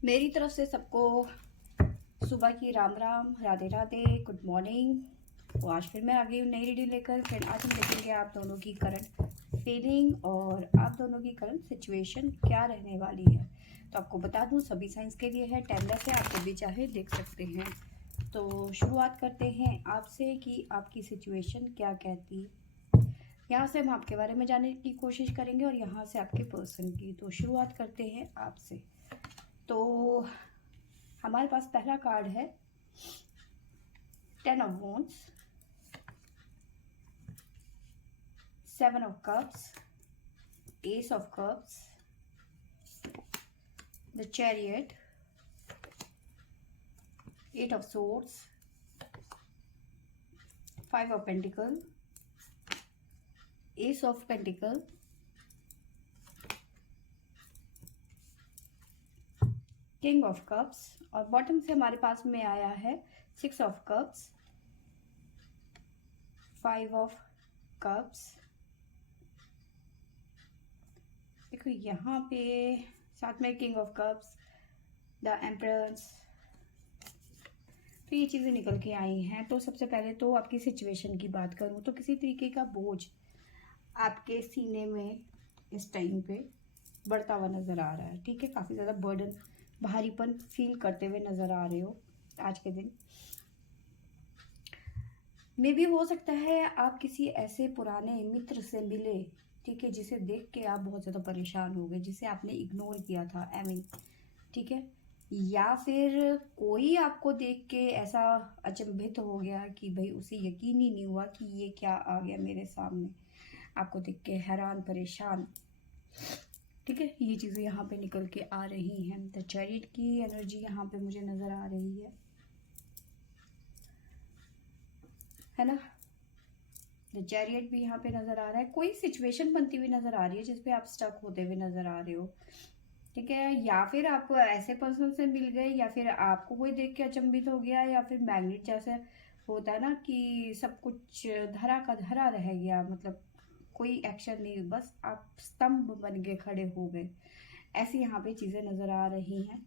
मेरी तरफ से सबको सुबह की राम राम, राधे राधे, गुड मॉर्निंग। तो आज फिर मैं आ गई हूँ नई रीडिंग लेकर। फिर आज हम देखेंगे आप दोनों की करंट फीलिंग और आप दोनों की करंट सिचुएशन क्या रहने वाली है। तो आपको बता दूँ सभी साइंस के लिए है, टाइमलेस है, आप जब भी चाहे देख सकते हैं। तो शुरुआत करते हैं आपसे कि आपकी सिचुएशन क्या कहती है। यहाँ से हम आपके बारे में जानने की कोशिश करेंगे और यहाँ से आपके पर्सन की। तो शुरुआत करते हैं आपसे। तो हमारे पास पहला कार्ड है 10 of wands, 7 of cups, S of cups, the chariot, 8 of swords, 5 of pentacle, S of pentacle, king of cups और बॉटम से हमारे पास में आया है 6 ऑफ कप्स, 5 ऑफ कप्स। देखो यहाँ पे साथ में king of cups, the emperors, तो ये चीज़ें निकल के आई हैं। तो सबसे पहले तो आपकी सिचुएशन की बात करूँ तो किसी तरीके का बोझ आपके सीने में इस टाइम पे बढ़ता हुआ नज़र आ रहा है। ठीक है, काफ़ी ज़्यादा बर्डन, भारीपन फील करते हुए नज़र आ रहे हो आज के दिन। मे भी हो सकता है आप किसी ऐसे पुराने मित्र से मिले, ठीक है, जिसे देख के आप बहुत ज़्यादा परेशान हो गए, जिसे आपने इग्नोर किया था, आई मीन, ठीक है। या फिर कोई आपको देख के ऐसा अचंभित हो गया कि भाई उसे यकीन ही नहीं हुआ कि ये क्या आ गया मेरे सामने, आपको देख के हैरान परेशान। ठीक है, ये चीज़ें यहाँ पे निकल के आ रही हैं। द चैरियट की एनर्जी यहाँ पे मुझे नज़र आ रही है ना। द चैरियट भी यहाँ पे नज़र आ रहा है। कोई सिचुएशन बनती हुई नज़र आ रही है जिसपे आप स्टक होते हुए नज़र आ रहे हो। ठीक है, या फिर आप ऐसे पर्सन से मिल गए, या फिर आपको कोई देख के अचंभित हो गया, या फिर मैग्नेट जैसे होता है ना कि सब कुछ धरा का धरा रह गया, मतलब कोई एक्शन नहीं, बस आप स्तंभ बन के खड़े हो गए। ऐसी यहाँ पे चीज़ें नज़र आ रही हैं।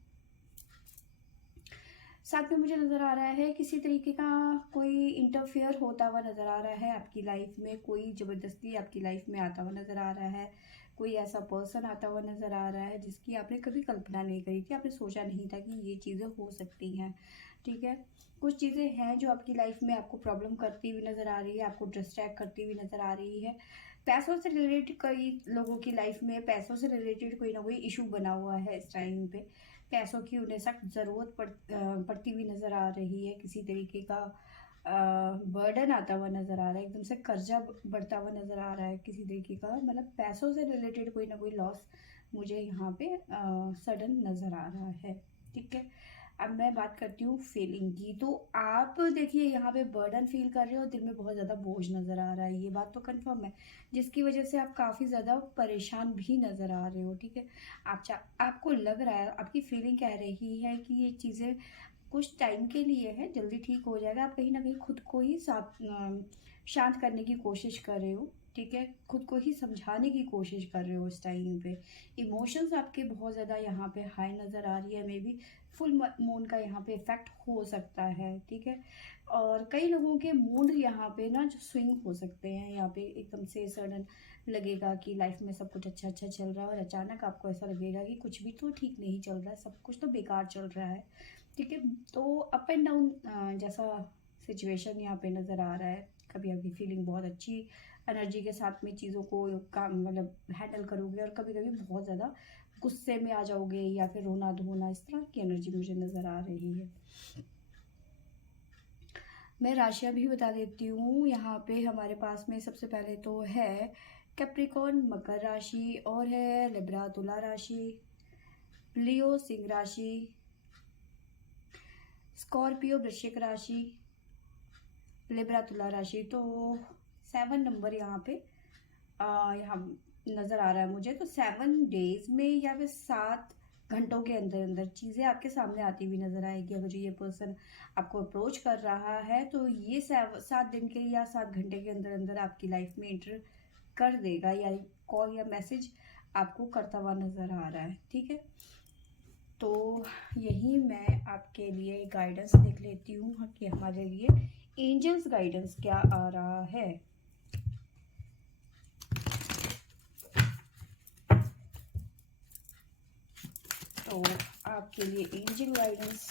साथ में मुझे नज़र आ रहा है किसी तरीके का कोई इंटरफेयर होता हुआ नज़र आ रहा है आपकी लाइफ में, कोई ज़बरदस्ती आपकी लाइफ में आता हुआ नज़र आ रहा है, कोई ऐसा पर्सन आता हुआ नज़र आ रहा है जिसकी आपने कभी कल्पना नहीं करी थी, आपने सोचा नहीं था कि ये चीज़ें हो सकती हैं। ठीक है, कुछ चीज़ें हैं जो आपकी लाइफ में आपको प्रॉब्लम करती हुई नज़र आ रही है, आपको डिस्ट्रैक्ट करती हुई नज़र आ रही है। पैसों से रिलेटेड कई लोगों की लाइफ में पैसों से रिलेटेड कोई ना कोई इशू बना हुआ है इस टाइम पे। पैसों की उन्हें सख्त ज़रूरत पड़ती हुई नज़र आ रही है। किसी तरीके का बर्डन आता हुआ नज़र आ रहा है, एकदम से कर्जा बढ़ता हुआ नज़र आ रहा है किसी तरीके का, मतलब पैसों से रिलेटेड कोई ना कोई लॉस मुझे यहाँ पे सडन नज़र आ रहा है। ठीक है, अब मैं बात करती हूँ फीलिंग की। तो आप देखिए यहाँ पे बर्डन फील कर रहे हो, दिल में बहुत ज़्यादा बोझ नज़र आ रहा है, ये बात तो कंफर्म है, जिसकी वजह से आप काफ़ी ज़्यादा परेशान भी नज़र आ रहे हो। ठीक है, आपको लग रहा है, आपकी फीलिंग कह रही है कि ये चीज़ें कुछ टाइम के लिए है, जल्दी ठीक हो जाएगा। आप कहीं ना कहीं खुद को ही शांत करने की कोशिश कर रहे हो। ठीक है, खुद को ही समझाने की कोशिश कर रहे हो इस टाइम पे। इमोशंस आपके बहुत ज़्यादा यहाँ पे हाई नज़र आ रही है, मे बी फुल मून का यहाँ पे इफेक्ट हो सकता है। ठीक है, और कई लोगों के मूड यहाँ पे ना जो स्विंग हो सकते हैं, यहाँ पे एकदम से सडन लगेगा कि लाइफ में सब कुछ अच्छा अच्छा चल रहा है और अचानक आपको ऐसा लगेगा कि कुछ भी तो ठीक नहीं चल रहा है, सब कुछ तो बेकार चल रहा है। ठीक है, तो अप एंड डाउन जैसा सिचुएशन यहाँ पे नज़र आ रहा है। कभी आपकी फीलिंग बहुत अच्छी एनर्जी के साथ में चीज़ों को काम मतलब हैंडल करोगे, और कभी कभी बहुत ज़्यादा गुस्से में आ जाओगे, या फिर रोना धोना, इस तरह की एनर्जी मुझे नज़र आ रही है। मैं राशियाँ भी बता देती हूँ। यहाँ पे हमारे पास में सबसे पहले तो है कैप्रिकॉर्न मकर राशि, और है लिब्रा तुला राशि, लियो सिंह राशि, स्कॉर्पियो वृश्चिक राशि, लिब्रा तुला राशि। तो 7 नंबर यहाँ पे यहाँ नज़र आ रहा है मुझे। तो 7 डेज में या फिर 7 घंटों के अंदर अंदर चीज़ें आपके सामने आती हुई नज़र आएगी। अगर जो ये पर्सन आपको अप्रोच कर रहा है तो ये 7 दिन के या 7 घंटे के अंदर अंदर आपकी लाइफ में एंटर कर देगा, या कॉल या मैसेज आपको करता हुआ नज़र आ रहा है। ठीक है, तो यही मैं आपके लिए गाइडेंस देख लेती हूँ कि हमारे लिए एंजल्स गाइडेंस क्या आ रहा है। तो आपके लिए एंजल गाइडेंस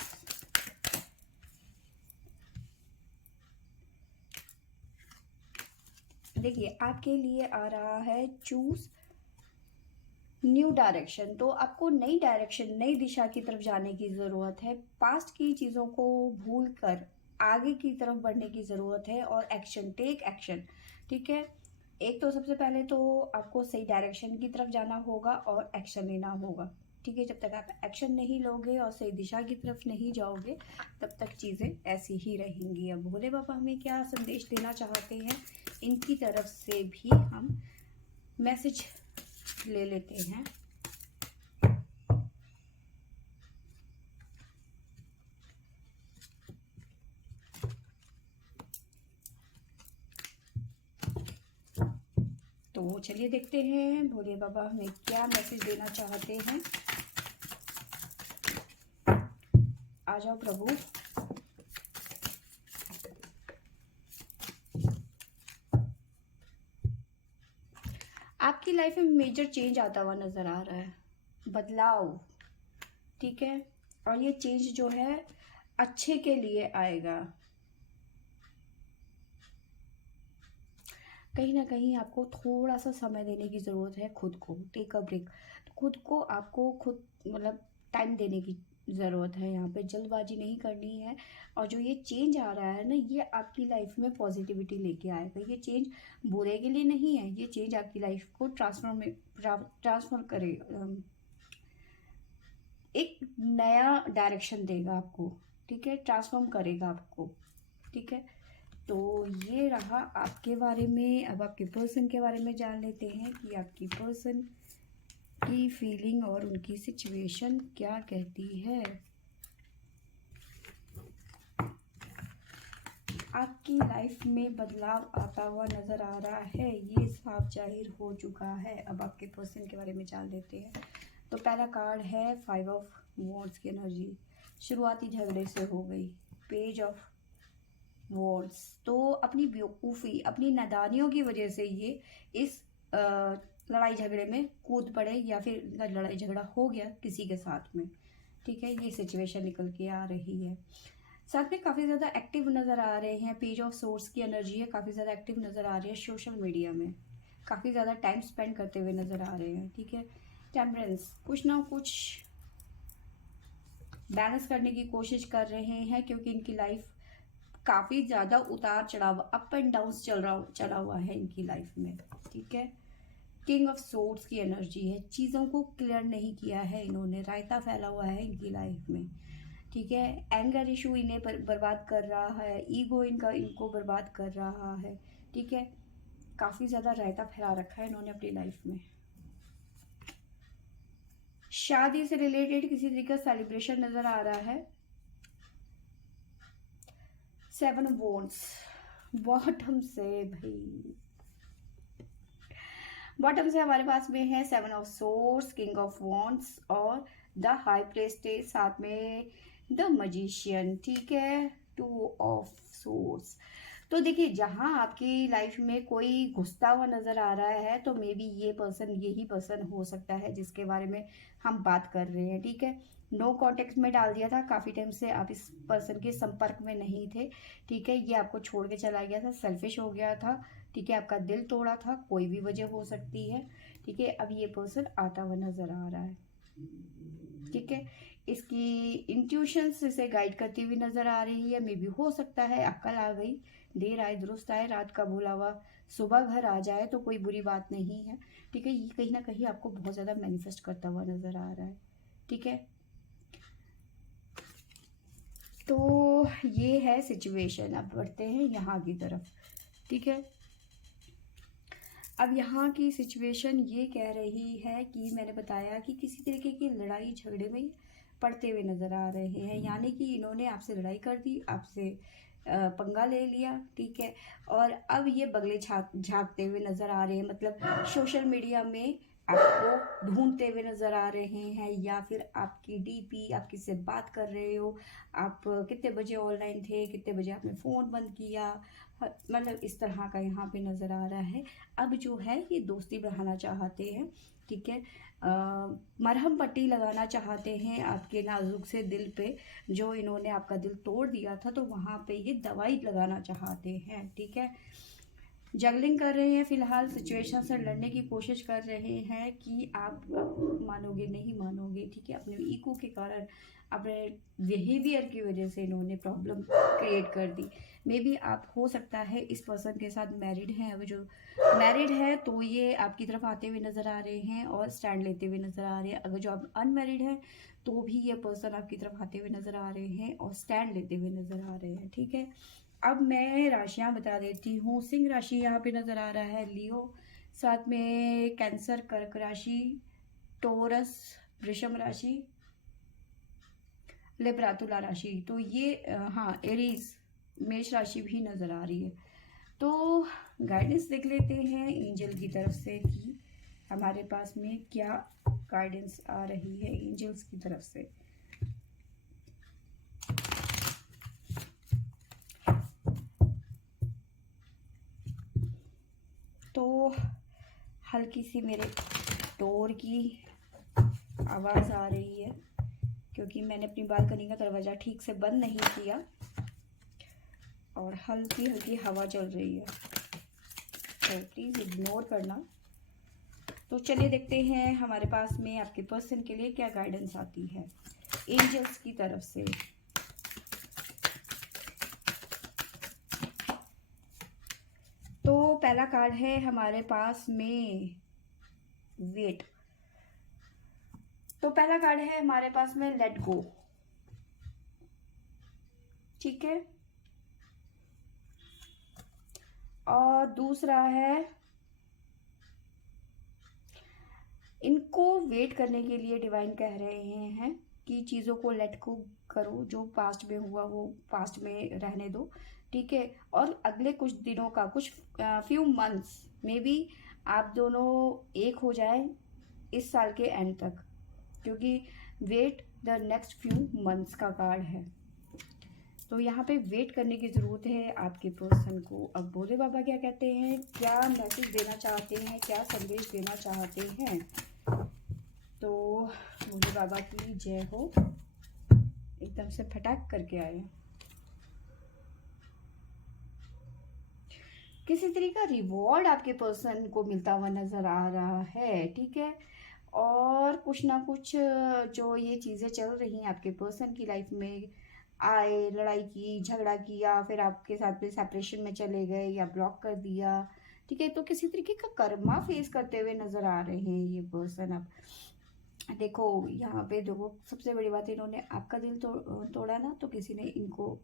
देखिए, आपके लिए आ रहा है चूज न्यू डायरेक्शन। तो आपको नई डायरेक्शन, नई दिशा की तरफ जाने की ज़रूरत है। पास्ट की चीज़ों को भूल कर आगे की तरफ बढ़ने की ज़रूरत है और एक्शन, टेक एक्शन। ठीक है, एक तो सबसे पहले तो आपको सही डायरेक्शन की तरफ जाना होगा और एक्शन लेना होगा। ठीक है, जब तक आप एक्शन नहीं लोगे और सही दिशा की तरफ नहीं जाओगे तब तक चीज़ें ऐसी ही रहेंगी। अब भोले बाबा हमें क्या संदेश देना चाहते हैं, इनकी तरफ से भी हम मैसेज ले लेते हैं। तो चलिए देखते हैं भोले बाबा हमें क्या मैसेज देना चाहते हैं। आ जाओ प्रभु। आपकी लाइफ में मेजर चेंज आता हुआ नजर आ रहा है, बदलाव। ठीक है, और ये चेंज जो है अच्छे के लिए आएगा। कहीं ना कहीं आपको थोड़ा सा समय देने की ज़रूरत है खुद को, टेक अ ब्रेक। तो खुद को आपको खुद मतलब टाइम देने की ज़रूरत है। यहाँ पे जल्दबाजी नहीं करनी है। और जो ये चेंज आ रहा है ना, ये आपकी लाइफ में पॉजिटिविटी लेके आएगा। ये चेंज बुरे के लिए नहीं है, ये चेंज आपकी लाइफ को ट्रांसफॉर्म करेगा, एक नया डायरेक्शन देगा आपको। ठीक है, ट्रांसफॉर्म करेगा आपको। ठीक है, तो ये रहा आपके बारे में। अब आपके पर्सन के बारे में जान लेते हैं कि आपकी पर्सन की फीलिंग और उनकी सिचुएशन क्या कहती है। आपकी लाइफ में बदलाव आता हुआ नज़र आ रहा है, ये साफ जाहिर हो चुका है। अब आपके पर्सन के बारे में जान लेते हैं। तो पहला कार्ड है 5 ऑफ वॉन्ड्स की एनर्जी। शुरुआती झगड़े से हो गई। पेज ऑफ वॉन्ड्स, तो अपनी बेवकूफ़ी, अपनी नादानियों की वजह से ये इस लड़ाई झगड़े में कूद पड़े, या फिर लड़ाई झगड़ा हो गया किसी के साथ में। ठीक है, ये सिचुएशन निकल के आ रही है। साथ में काफ़ी ज़्यादा एक्टिव नज़र आ रहे हैं। पेज ऑफ सोर्स की एनर्जी है, काफ़ी ज़्यादा एक्टिव नज़र आ रही है सोशल मीडिया में, काफ़ी ज़्यादा टाइम स्पेंड करते हुए नज़र आ रहे हैं। ठीक है, टेम्परेंस, कुछ ना कुछ बैलेंस करने की कोशिश कर रहे हैं, क्योंकि इनकी लाइफ काफ़ी ज़्यादा उतार चढ़ाव, अप एंड डाउन चला हुआ है इनकी लाइफ में। ठीक है, किंग ऑफ सोर्ड्स की एनर्जी है। चीज़ों को क्लियर नहीं किया है इन्होंने, रायता फैला हुआ है इनकी लाइफ में। ठीक है, एंगर इशू इन्हें बर्बाद कर रहा है, ईगो इनको बर्बाद कर रहा है। ठीक है, काफ़ी ज़्यादा रायता फैला रखा है इन्होंने अपनी लाइफ में। शादी से रिलेटेड किसी तरीके का सेलिब्रेशन नज़र आ रहा है। 7 वॉन्ड्स, बॉटम से भाई, बॉटम से हमारे पास में है 7 of source, king of wands और द हाई प्रेस्टेज, साथ में द मजिशियन। ठीक है, 2 ऑफ सोर्स। तो देखिए, जहां आपकी लाइफ में कोई घुसता हुआ नजर आ रहा है, तो मे बी ये पर्सन, यही पर्सन हो सकता है जिसके बारे में हम बात कर रहे हैं। ठीक है, नो कॉन्टेक्ट में डाल दिया था, काफ़ी टाइम से आप इस पर्सन के संपर्क में नहीं थे। ठीक है, ये आपको छोड़ के चला गया था, सेल्फिश हो गया था। ठीक है, आपका दिल तोड़ा था, कोई भी वजह हो सकती है। ठीक है, अब ये पर्सन आता हुआ नजर आ रहा है। ठीक है, इसकी इंट्यूशंस इसे गाइड करती हुई नजर आ रही है। मे बी हो सकता है अक्ल आ गई, देर आए दुरुस्त आए, रात का भूला हुआ सुबह घर आ जाए, तो कोई बुरी बात नहीं है। ठीक है, ये कहीं ना कहीं आपको बहुत ज़्यादा मैनिफेस्ट करता हुआ नजर आ रहा है। ठीक है, तो ये है सिचुएशन। अब बढ़ते हैं यहाँ की तरफ। ठीक है, अब यहाँ की सिचुएशन ये कह रही है कि मैंने बताया कि किसी तरीके की लड़ाई झगड़े में पड़ते हुए नज़र आ रहे हैं, यानी कि इन्होंने आपसे लड़ाई कर दी, आपसे पंगा ले लिया। ठीक है, और अब ये बगले झांकते हुए नज़र आ रहे हैं, मतलब सोशल मीडिया में आपको ढूंढते हुए नज़र आ रहे हैं, या फिर आपकी डीपी, आप किससे बात कर रहे हो, आप कितने बजे ऑनलाइन थे, कितने बजे आपने फ़ोन बंद किया, मतलब इस तरह का यहाँ पे नज़र आ रहा है। अब जो है ये दोस्ती बढ़ाना चाहते हैं, ठीक है, मरहम पट्टी लगाना चाहते हैं आपके नाजुक से दिल पे, जो इन्होंने आपका दिल तोड़ दिया था, तो वहाँ पे ये दवाई लगाना चाहते हैं, ठीक है। जगलिंग कर रहे हैं, फिलहाल सिचुएशन से लड़ने की कोशिश कर रहे हैं कि आप मानोगे नहीं मानोगे, ठीक है। अपने ईगो के कारण, अपने बिहेवियर की वजह से इन्होंने प्रॉब्लम क्रिएट कर दी। मे बी आप, हो सकता है इस पर्सन के साथ मैरिड हैं, अगर जो मैरिड है तो ये आपकी तरफ आते हुए नज़र आ रहे हैं और स्टैंड लेते हुए नज़र आ रहे हैं। अगर जो आप अनमैरिड हैं तो भी ये पर्सन आपकी तरफ आते हुए नज़र आ रहे हैं और स्टैंड लेते हुए नज़र आ रहे हैं, ठीक है। अब मैं राशियां बता देती हूँ। सिंह राशि यहाँ पे नज़र आ रहा है, लियो, साथ में कैंसर, कर्क राशि, टोरस, वृषभ राशि, लिब्रा, तुला राशि। तो ये हाँ, एरीज, मेष राशि भी नज़र आ रही है। तो गाइडेंस देख लेते हैं एंजल की तरफ से कि हमारे पास में क्या गाइडेंस आ रही है एंजल्स की तरफ से। तो हल्की सी मेरे डोर की आवाज़ आ रही है, क्योंकि मैंने अपनी बालकनी का दरवाज़ा ठीक से बंद नहीं किया और हल्की हल्की हवा चल रही है, तो प्लीज़ इग्नोर करना। तो चलिए देखते हैं हमारे पास में आपके पर्सन के लिए क्या गाइडेंस आती है एंजल्स की तरफ से। तो पहला कार्ड है हमारे पास में वेट। तो पहला कार्ड है हमारे पास में लेट गो, ठीक है। और दूसरा है इनको वेट करने के लिए डिवाइन कह रहे हैं कि चीज़ों को लेट गो करो, जो पास्ट में हुआ वो पास्ट में रहने दो, ठीक है। और अगले कुछ दिनों का, कुछ फ्यू मंथ्स में भी आप दोनों एक हो जाए इस साल के एंड तक, क्योंकि wait the next few months का कार्ड है। तो यहाँ पे वेट करने की ज़रूरत है आपके पर्सन को। अब भोले बाबा क्या कहते हैं, क्या मैसेज देना चाहते हैं, क्या संदेश देना चाहते हैं। तो भोले बाबा की जय हो, एकदम से फटाक करके आए। किसी तरीके का रिवॉर्ड आपके पर्सन को मिलता हुआ नज़र आ रहा है, ठीक है। और कुछ ना कुछ जो ये चीज़ें चल रही हैं आपके पर्सन की लाइफ में, आए, लड़ाई की, झगड़ा किया, फिर आपके साथ में सेपरेशन में चले गए या ब्लॉक कर दिया, ठीक है। तो किसी तरीके का कर्मा फेस करते हुए नज़र आ रहे हैं ये पर्सन। अब देखो यहाँ पे, देखो सबसे बड़ी बात, इन्होंने आपका दिल तोड़ा ना, तो किसी ने इनको,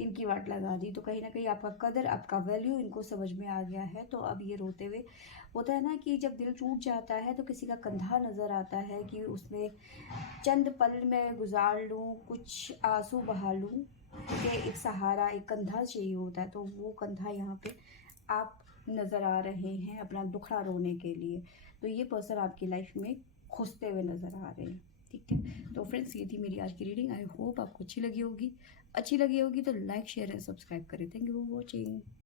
इनकी वाट लगा दी, तो कहीं ना कहीं आपका कदर, आपका वैल्यू इनको समझ में आ गया है। तो अब ये रोते हुए, होता है ना कि जब दिल टूट जाता है तो किसी का कंधा नज़र आता है कि उसमें चंद पल में गुजार लूँ, कुछ आंसू बहा लूँ, ठीक है। एक सहारा, एक कंधा चाहिए होता है, तो वो कंधा यहाँ पे आप नज़र आ रहे हैं अपना दुखड़ा रोने के लिए। तो ये पर्सन आपकी लाइफ में घुसते हुए नज़र आ रहे हैं, ठीक है। तो फ्रेंड्स, ये थी मेरी आज की रीडिंग। आई होप आपको अच्छी लगी होगी। अच्छी लगी होगी तो लाइक, शेयर एंड सब्सक्राइब करें। Thank you for watching.